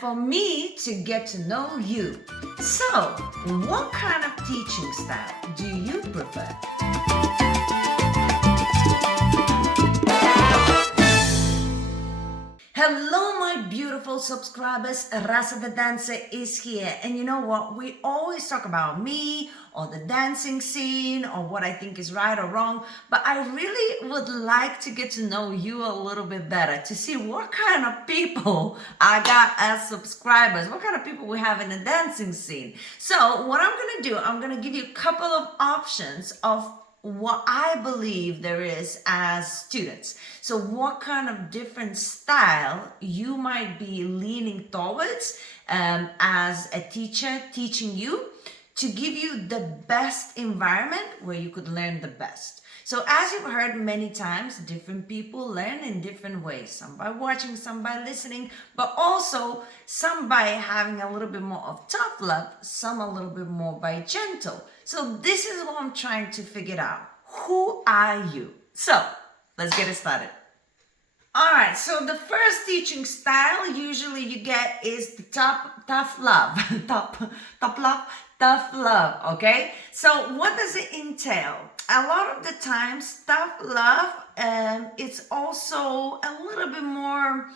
for me to get to know you. So, what kind of teaching style do you prefer? Hello, my beautiful subscribers. Rasa the dancer is here. And you know what? We always talk about me or the dancing scene or what I think is right or wrong. But I really would like to get to know you a little bit better to see what kind of people I got as subscribers, what kind of people we have in the dancing scene. So what I'm going to do, I'm going to give you a couple of options of what I believe there is as students. So what kind of different style you might be leaning towards as a teacher teaching you to give you the best environment where you could learn the best. So as you've heard many times, different people learn in different ways. Some by watching, some by listening, but also some by having a little bit more of tough love, some a little bit more by gentle. So this is what I'm trying to figure out. Who are you? So let's get it started. All right, so the first teaching style usually you get is the tough love, tough love, okay? So what does it entail? A lot of the times, tough love, it's also a little bit more,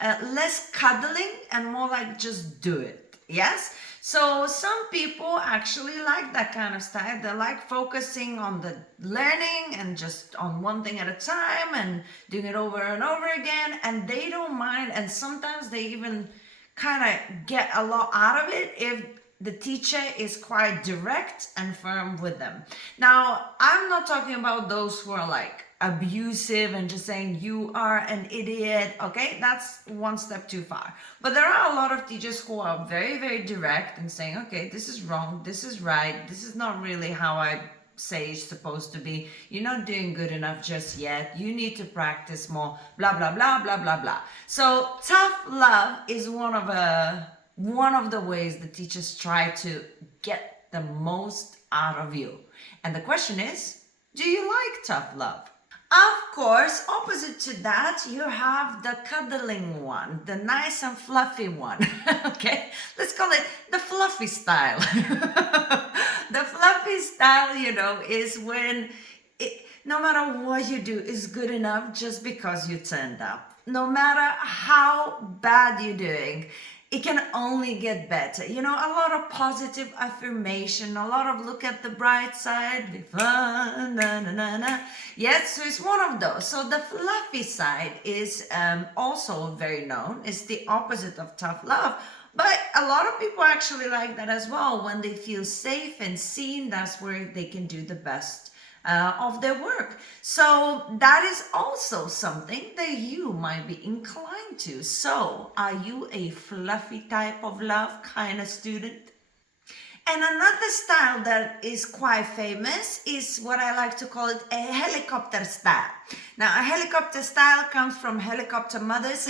less cuddling and more like just do it, yes? So some people actually like that kind of style. They like focusing on the learning and just on one thing at a time and doing it over and over again. And they don't mind. And sometimes they even kind of get a lot out of it if the teacher is quite direct and firm with them. Now, I'm not talking about those who are like abusive and just saying you are an idiot, okay? That's one step too far. But there are a lot of teachers who are very, very direct and saying, okay, this is wrong, this is right, this is not really how I say it's supposed to be. You're not doing good enough just yet. You need to practice more, blah, blah, blah, blah, blah, blah. So tough love is one of the ways the teachers try to get the most out of you. And the question is, do you like tough love? Of course, opposite to that, you have the cuddling one, the nice and fluffy one. Okay, let's call it the fluffy style. The fluffy style, is when no matter what you do is good enough just because you turned up. No matter how bad you're doing, it can only get better. A lot of positive affirmation, a lot of look at the bright side, be fun, na na na na. Yes, so it's one of those. So the fluffy side is also very known. It's the opposite of tough love. But a lot of people actually like that as well. When they feel safe and seen, that's where they can do the best of their work. So that is also something that you might be inclined to. So are you a fluffy type of love kind of student? And another style that is quite famous is what I like to call it a helicopter style. Now, a helicopter style comes from helicopter mothers.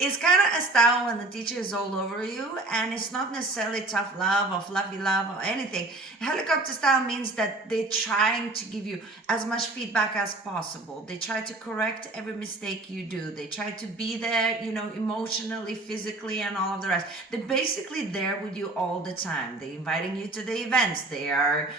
It's kind of a style when the teacher is all over you, and it's not necessarily tough love or fluffy love or anything. Helicopter style means that they're trying to give you as much feedback as possible. They try to correct every mistake you do. They try to be there, emotionally, physically, and all of the rest. They're basically there with you all the time. They're inviting you to the events. They are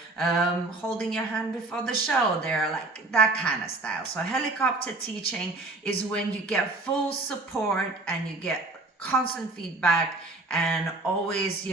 holding your hand before the show. They're like that kind of style. So helicopter teaching is when you get full support and you get constant feedback and always,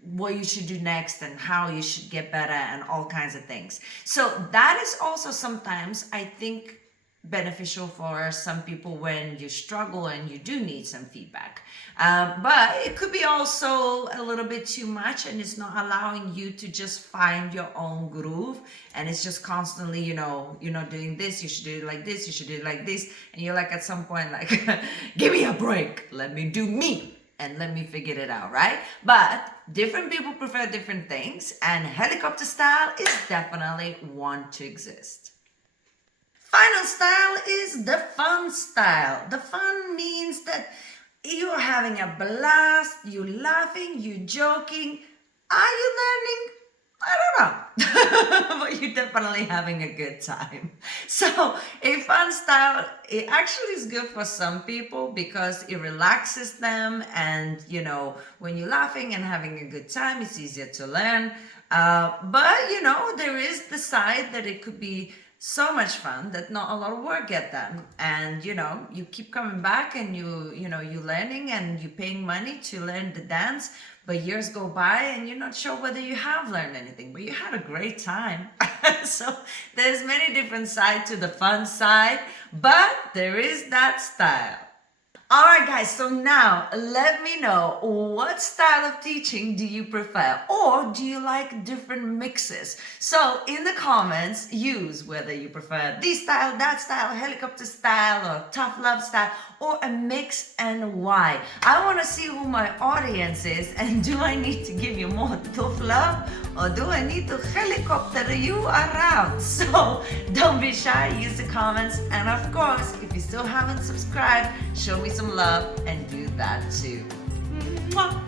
what you should do next and how you should get better and all kinds of things. So that is also sometimes, I think, beneficial for some people when you struggle and you do need some feedback. But it could be also a little bit too much, and it's not allowing you to just find your own groove. And it's just constantly, you're not doing this, you should do it like this, you should do it like this. And you're like at some point like, give me a break, let me do me. And let me figure it out, right? But different people prefer different things, and helicopter style is definitely one to exist. Final style is the fun style. The fun means that you're having a blast, you're laughing, you're joking. Are you learning? I don't know, but you're definitely having a good time. So, a fun style, it actually is good for some people because it relaxes them, and when you're laughing and having a good time, it's easier to learn. But there is the side that it could be so much fun that not a lot of work get done, and you keep coming back, and you're learning, and you're paying money to learn the dance, but years go by and you're not sure whether you have learned anything, but you had a great time. So there's many different sides to the fun side, but there is that style. All right, guys, so now let me know, what style of teaching do you prefer, or do you like different mixes? So in the comments, use whether you prefer this style, that style, helicopter style, or tough love style, or a mix, and why. I want to see who my audience is, and do I need to give you more tough love, or do I need to helicopter you around? So don't be shy, use the comments, and of course, if you still haven't subscribed, show me some love and do that too. Mwah.